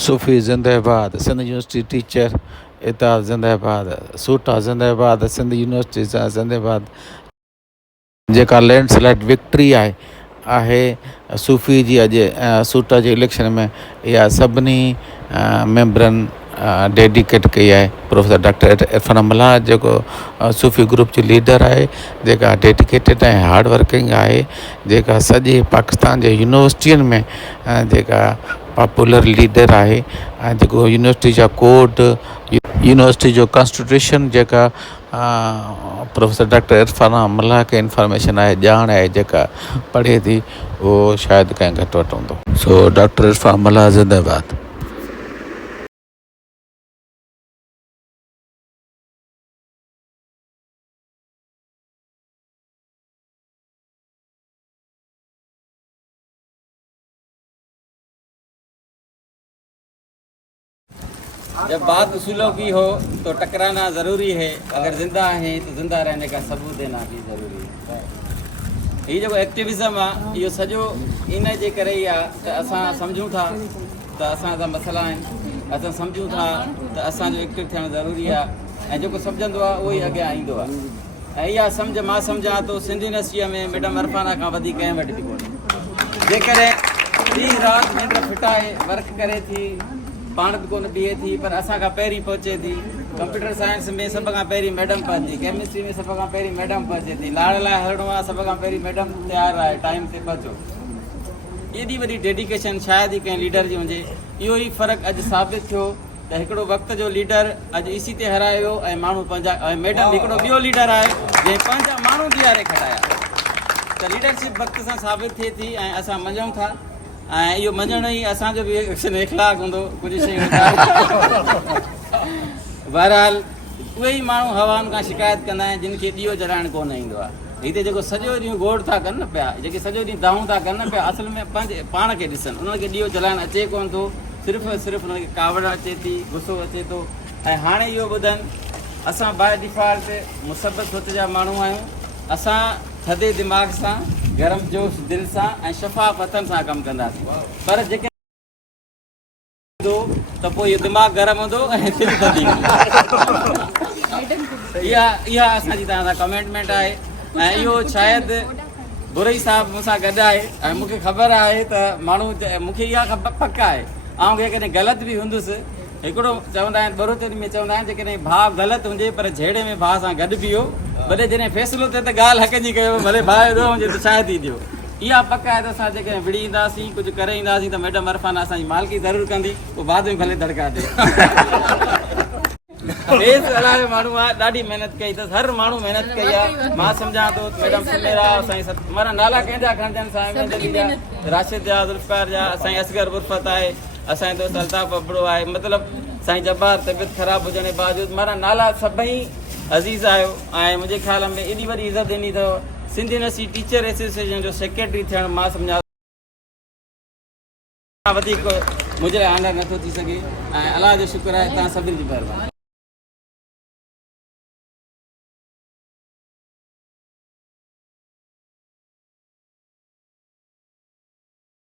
SUFI जिंदाबाद, Sindh University Teachers Ittehad जिंदाबाद, SUTA जिंदाबाद, Sindh University जिंदाबाद। जेका लैंडस्लाइड विक्ट्री आहे सूफ़ी जी अॼु सूटा जे इलेक्शन में, इहा सभिनी मेंबरनि डेडिकेट कई आहे। प्रोफेसर डॉक्टर अरफाना मल्लाह जेको सूफ़ी ग्रुप जो लीडर आहे, जेका डेडिकेटेड ऐं हार्ड वर्किंग आहे, जेका सॼे पाकिस्तान जे यूनिवर्सिटियुनि में जेका पॉपुलर लीडर आहे, ऐं जेको यूनिवर्सिटी जा कोड, यूनिवर्सिटी जो कॉन्स्टिट्यूशन जेका प्रोफेसर डॉक्टर अरफाना मल्लाह खे इंफॉर्मेशन आहे, ॼाण आहे, जेका पढ़े थी उहो शायदि कंहिं घटि वटि हूंदो। सो डॉक्टर अरफाना मल्लाह जिंदाबाद। जब बात उसूलों की हो तो टकराना ज़रूरी है, अगर ज़िंदा हैं तो ज़िंदा रहने का सबूत देना भी ज़रूरी है। ये जो एक्टिविज़म आहे इहो सॼो इन जे करे ई आहे त असां सम्झूं था त असांजा मसइला आहिनि, असां सम्झूं था त असांजो एक्टिव थियणु ज़रूरी आहे, ऐं जेको सम्झंदो आहे उहो ई अॻियां ईंदो आहे। ऐं इहा सम्झ मां सम्झां थो सिंध यूनिवर्सिटीअ में मैडम अरफाना खां वधीक कंहिं वटि बि कोन्हे। जेकॾहिं ॾींहुं राति निंड फिटाए वर्क करे थी, पाण बि कोन बीहे थी, पर असां खां पहिरीं पहुचे थी। कंप्यूटर साइंस में सभ खां पहिरीं मैडम पहुची, केमिस्ट्री में सभ खां पहिरीं मैडम पहुचे थी, लाड़ लाइ हलणो आहे सभ खां पहिरीं मैडम तयारु आहे, टाइम ते पहुचो। एॾी वॾी डेडिकेशन शायदि ई कंहिं लीडर जी हुजे। इहो ई फ़र्क़ु अॼु साबित थियो त हिकिड़ो वक़्त जो लीडर अॼु इसी ते हराए वियो, ऐं माण्हू पंहिंजा, ऐं मैडम हिकिड़ो ॿियो लीडर आहे जंहिं पंहिंजा माण्हू बीहारे खटाया। त लीडरशिप वक़्त सां साबित थिए थी, ऐं असां मञूं था, ऐं इहो मञण ई असांजो बि इख़लाक़ हूंदो। कुझु शयूं बहरहाल उहे ई माण्हू हवाउनि खां शिकायत कंदा आहिनि जिन खे ॾीओ जलाइणु कोन ईंदो आहे। हिते जेको सॼो ॾींहुं गोड़ था कनि न पिया, जेके सॼो ॾींहुं दाऊं था कनि न पिया, असल में पंहिंजे पाण खे ॾिसनि, उन्हनि खे ॾीओ जलाइणु अचे कोन थो, सिर्फ़ु उन्हनि खे कावड़ अचे थी, गुस्सो अचे थो। ऐं हाणे इहो ॿुधनि, असां बाय डिफॉल्ट मुसबत सोच जा माण्हू आहियूं। असां थधे दिमाग़ सां, गरम जोश दिलि सां ऐं शफ़ाफ़ हथनि सां कमु कंदासीं, पर जेके त पोइ इहो दिमाग़ गरम हूंदो ऐं दिलि थधी। इहा असांजी तव्हां सां कमिटमेंट आहे, ऐं इहो शायदि बुरई साहिबु मूंसां गॾु आहे, ऐं मूंखे ख़बर आहे त माण्हू, मूंखे इहा पक आहे, ऐं जेकॾहिं ग़लति बि हूंदुसि। हिकिड़ो चवंदा आहिनि, बरोतरी में चवंदा आहिनि, जेकॾहिं भाउ ग़लति हुजे पर जहिड़े में भाउ सां गॾु बीहो, भले जॾहिं फ़ैसिलो थिए त ॻाल्हि हक़ जी कयो, भले भाउ हेॾो हुजे त शायदि ई ॾियो। इहा पक आहे त असां जेकॾहिं विड़ी ईंदासीं, कुझु करे ईंदासीं, त मैडम अरफाना असांजी मालिकी ज़रूरु कंदी, पोइ बाद में भले दड़का ॾे। फेस हलायो माण्हू आहे, ॾाढी महिनत कई अथसि, हर माण्हू महिनत कई आहे। मां सम्झां थो मैडम सुमेरा, असांजी माना नाला कंहिंजा खणजनि, साईं जा, राशिद जा, ज़ुल्फ़कार जा, असांजी असगर उर्फ़त आहे, असांजो दोस्त अल्ताफ़ बबड़ो आहे, मतिलबु साईं जब्बार तबियत ख़राबु हुजण जे बावजूदि माना नाला सभई अज़ीज़ आहियो। ऐं मुंहिंजे ख़्याल में एॾी वॾी इज़त ॾिनी अथव। सिंध यूनिवर्सिटी टीचर एसोसिएशन जो सेक्रेटरी थियणु मां सम्झां वधीक मुंहिंजे लाइ आनर नथो थी सघे, ऐं अलाह जो शुक्र आहे तव्हां सभिनी जी महिरबानी।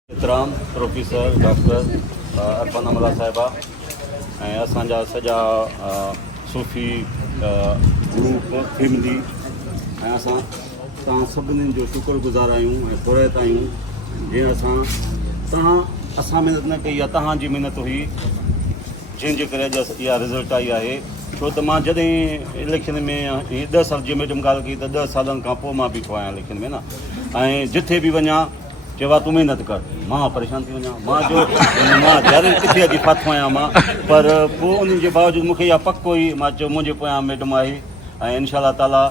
एतिराम प्रोफेसर डॉक्टर अरफाना मल्लाह साहिबा ऐं असांजा सॼा सूफ़ी ग्रुप फैमिली, ऐं असां तव्हां सभिनीनि जो शुक्रगुज़ार आहियूं ऐं फ़ुरैत आहियूं। जीअं असां महिनत न कई आहे, तव्हांजी महिनत हुई, जंहिंजे करे अॼु इहा रिज़ल्ट आई आहे। छो त मां जॾहिं इलेक्शन में 10 साल जी मैडम ॻाल्हि कई त 10 सालनि खां पोइ मां बीठो आहियां इलेक्शन में न, ऐं जिथे बि वञा चइबो आहे तूं महिनत कर, मां परेशान थी वञा, मां ज़रूरु किथे अॼु फाथो आहियां मां, पर पोइ उन्हनि जे बावजूदि मूंखे इहा पक हुई, मां चयो मुंहिंजे पोयां मैडम आहे, ऐं इनशा ताला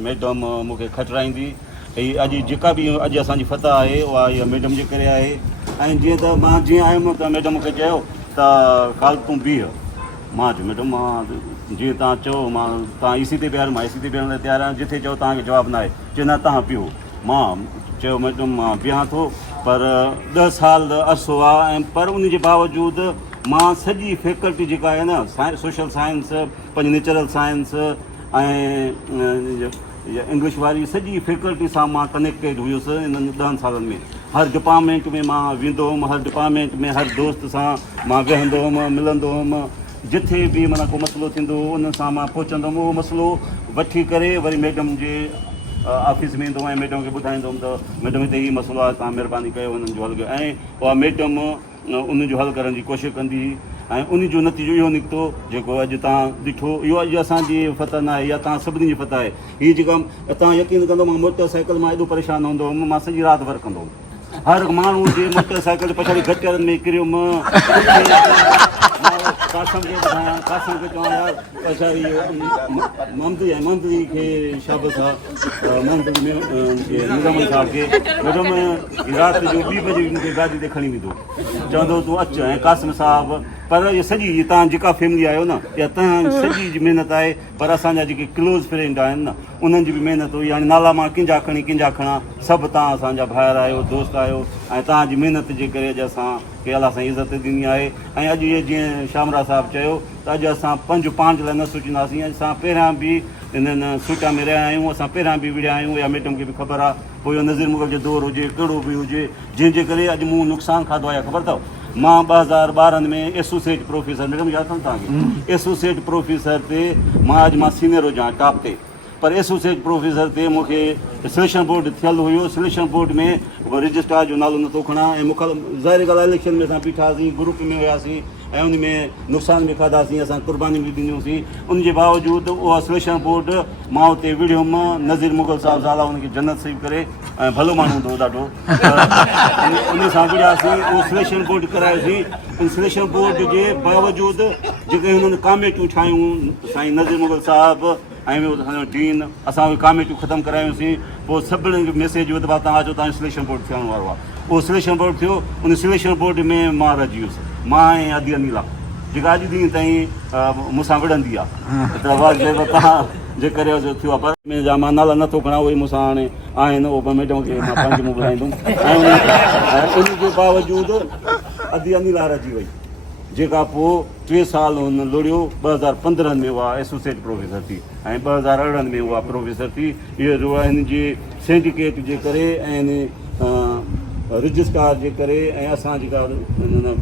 मैडम मूंखे खटराईंदी। अॼु जेका बि अॼु असांजी फतह आहे उहा इहा मैडम जे करे आहे। ऐं जीअं त मां जीअं आयुमि त मैडम मूंखे चयो त काल तूं बीह, मां चयो मैडम मां जीअं तव्हां चयो, मां तव्हां ईसी ते बीहारो, मां ईसी ते बीहण लाइ तयारु आहियां, जिथे चयो तव्हांखे जवाबु न आहे, चयो न तव्हां पियो। मां चयो मैडम मां बीहां थो, पर 10 साल अरसो आहे, ऐं पर उन जे बावजूदि मां सॼी फैकल्टी जेका आहे न, सोशल साइंस, पंहिंजी नेचुरल साइंस ऐं इंग्लिश वारी सॼी फैकल्टी सां मां कनेक्टेड हुयुसि इन्हनि 10 सालनि में। हर डिपार्टमेंट में मां वेंदो हुउमि, हर डिपार्टमेंट में हर दोस्त सां मां वेहंदो हुउमि, मिलंदो हुउमि। जिथे बि माना को मसइलो थींदो उन सां मां पहुचंदो हुउमि। उहो मसइलो वठी करे वरी मैडम जे ऑफिस में ईंदो ऐं मैडम खे ॿुधाईंदो हुउमि त मैडम हिते हीउ मसइलो आहे, तव्हां महिरबानी कयो हुननि जो हल कयो। ऐं उहा मैडम उन जो हल करण जी कोशिशि कंदी हुई ऐं उन जो नतीजो इहो निकितो जेको अॼु तव्हां ॾिठो। इहो अॼु असांजी फतह न आहे, इहा तव्हां सभिनी जी फतह आहे। हीअ जेका तव्हां यकीन कंदो, मां मोटरसाइकिल मां एॾो परेशान हूंदो हुउमि, मां सॼी राति वर्क कंदो हुउमि। हर माण्हू जे मोटरसाइकिल पछाड़ी गटरनि में किरियुमि, कासम खे ॿुधायां, कासम खे चवां यार पछाड़ी मंत्री खे शाबत आहे, मंत्री में निज़ाम साहब खे, मैडम राति जो 2 बजे मूंखे गाॾी ते खणी वेंदो, चवंदो तूं अचु। ऐं कासिम साहब, पर इहा सॼी तव्हां जेका फैमिली आहियो न, इहा तव्हां सॼी जी महिनत आहे। पर असांजा जेके क्लोज़ फ्रेंड आहिनि न, उन्हनि जी बि महिनत हुई। हाणे नाला मां कंहिंजा खणी कंहिंजा खणा, सभु तव्हां असांजा भाइर आहियो, दोस्त आहियो ऐं तव्हांजी महिनत जे करे अॼु असां खे अलाह सां इज़त ॾिनी आहे। ऐं अॼु इहे जीअं शामरा साहिबु चयो त अॼु असां पंहिंजो पाण जे लाइ न सोचींदासीं। असां पहिरियां बि इन्हनि सुटा में रहिया आहियूं, असां पहिरियां बि विढ़िया आहियूं, या मैडम खे बि ख़बर आहे। पोइ इहो नज़ीर मुग़ल जो दौरु हुजे, कहिड़ो बि हुजे, जंहिंजे करे अॼु मूं नुक़सानु खाधो आहे। ख़बर अथव, मां 2012 में एसोसिएट प्रोफेसर, मैडम यादि अथव तव्हांखे, एसोसिएट प्रोफेसर ते मां सीनियर हुजां टॉप ते, पर एसोसिएट प्रोफेसर ते मूंखे सिलेक्शन बोर्ड थियलु हुयो। सिलेक्शन बोर्ड में रजिस्ट्रार जो नालो नथो खणा ऐं मूंखां ज़ाहिर ॻाल्हि आहे इलेक्शन में असां बीठासीं, ग्रुप में हुयासीं ऐं उन में नुक़सान बि खाधासीं, असां कुर्बानी बि ॾिनियूंसीं। उनजे बावजूदि उहा सिलेक्शन बोर्ड मां उते विढ़ियुमि। नज़ीर मुग़ल साहिबु ज़ाला उनखे जन्नत नसीब करे, ऐं भलो माण्हू हूंदो हो ॾाढो, उन सां विढ़ियासीं। उहो सिलेक्शन बोर्ड करायोसीं। उन सिलेक्शन बोर्ड जे बावजूदि जेके हुननि कमेटियूं ठाहियूं, साईं नज़ीर मुग़ल साहिबु ऐं असांजो डीन, असां उहे कमेटियूं ख़तमु करायूंसीं। पोइ सभिनी खे मैसेज विधो आहे तव्हां अचो, तव्हांजो सिलेक्शन बोर्ड थियण वारो आहे। उहो सिलेक्शन बोर्ड थियो। उन सिलेक्शन बोर्ड में मां रहिजी वियुसि, मां ऐं आदि अनिला, जेका अॼु ॾींहं ताईं मूंसां विढ़ंदी आहे। त तव्हां जे करे थियो आहे, पर मुंहिंजा मां नाला नथो खणा, उहे मूंसां हाणे आहिनि। उहो मैडम खे मां पंहिंजो मुंहुं ॿुधाईंदुमि। ऐं उनजे बावजूदि आदि अनिला रहिजी वई, जेका पोइ 3 साल हुन लोड़ियो। 2015 में उहा एसोसिएट प्रोफेसर थी ऐं 2018 में उहा प्रोफेसर थी। इहे जो हिन जे सिंडिकेट जे करे ऐं रजिस्ट्रार जे करे ऐं असां जेका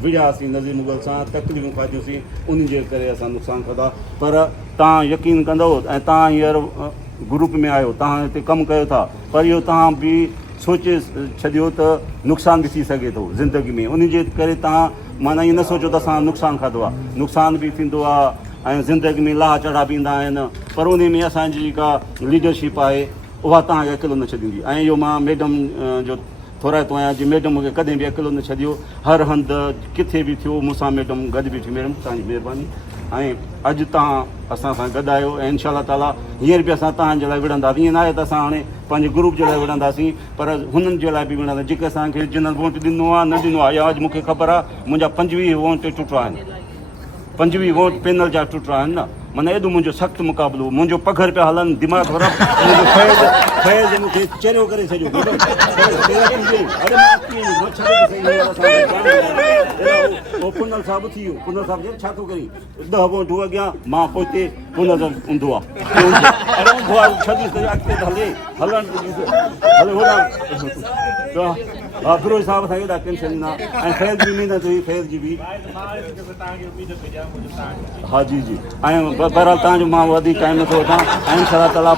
विढ़ियासीं नज़ीर मुग़ल सां, तकलीफ़ूं खाधियूंसीं, उन जे करे असां नुक़सानु खाधा। पर तव्हां यकीन कंदव, ऐं तव्हां हींअर ग्रुप में आहियो, तव्हां हिते कमु कयो था, पर इहो तव्हां बि सोचे छॾियो त नुक़सान बि थी सघे थो ज़िंदगी में। उन जे करे तव्हां माना ईअं न सोचो त असां नुक़सानु खाधो आहे, नुक़सान बि थींदो आहे ऐं ज़िंदगी में लाह चढ़ा बि ईंदा आहिनि। पर उन में असांजी जेका लीडरशिप आहे उहा तव्हांखे अकेलो न छॾींदी। ऐं इहो मां मैडम जो थोराइतो आहियां, जी मैडम मूंखे कॾहिं बि अकेलो न छॾियो। हर हंधि किथे बि थियो मूंसां मैडम गॾु बीठी। मैडम तव्हांजी महिरबानी। ऐं अॼु तव्हां असां सां गॾु आहियो ऐं इनशा ताला हींअर बि असां तव्हांजे लाइ विढ़ंदासीं। ईअं न आहे त असां हाणे पंहिंजे ग्रुप जे लाइ विढ़ंदासीं, पर हुननि जे लाइ बि विढ़ंदासीं जेके असांखे जिन वोट ॾिनो आहे न ॾिनो आहे। या अॼु मूंखे ख़बर आहे मुंहिंजा 25 वोट टुटा आहिनि, 25 वोट पैनल जा टुटा आहिनि न। माना एॾो मुंहिंजो सख़्तु मुक़ाबिलो, मुंहिंजो पघर पिया हलनि, दिमाग़ फैज़ मूंखे चरियो करे छॾियो। पुनल साहिबु थी वियो, पुनल साहिबु छा थो करी, 10 वोट अॻियां मां पोइ हिते पुनल हूंदो आहे, अॻिते त हले हलणु हा। फिरोज साहिब सां हेॾा टेंशन ॾिना ऐं फैज़ जी महिनत हुई, फैज़ जी बि। हा जी जी। ऐं बहरहाल तव्हांजो मां वधीक टाइम नथो वठां। ऐं इनशा ताला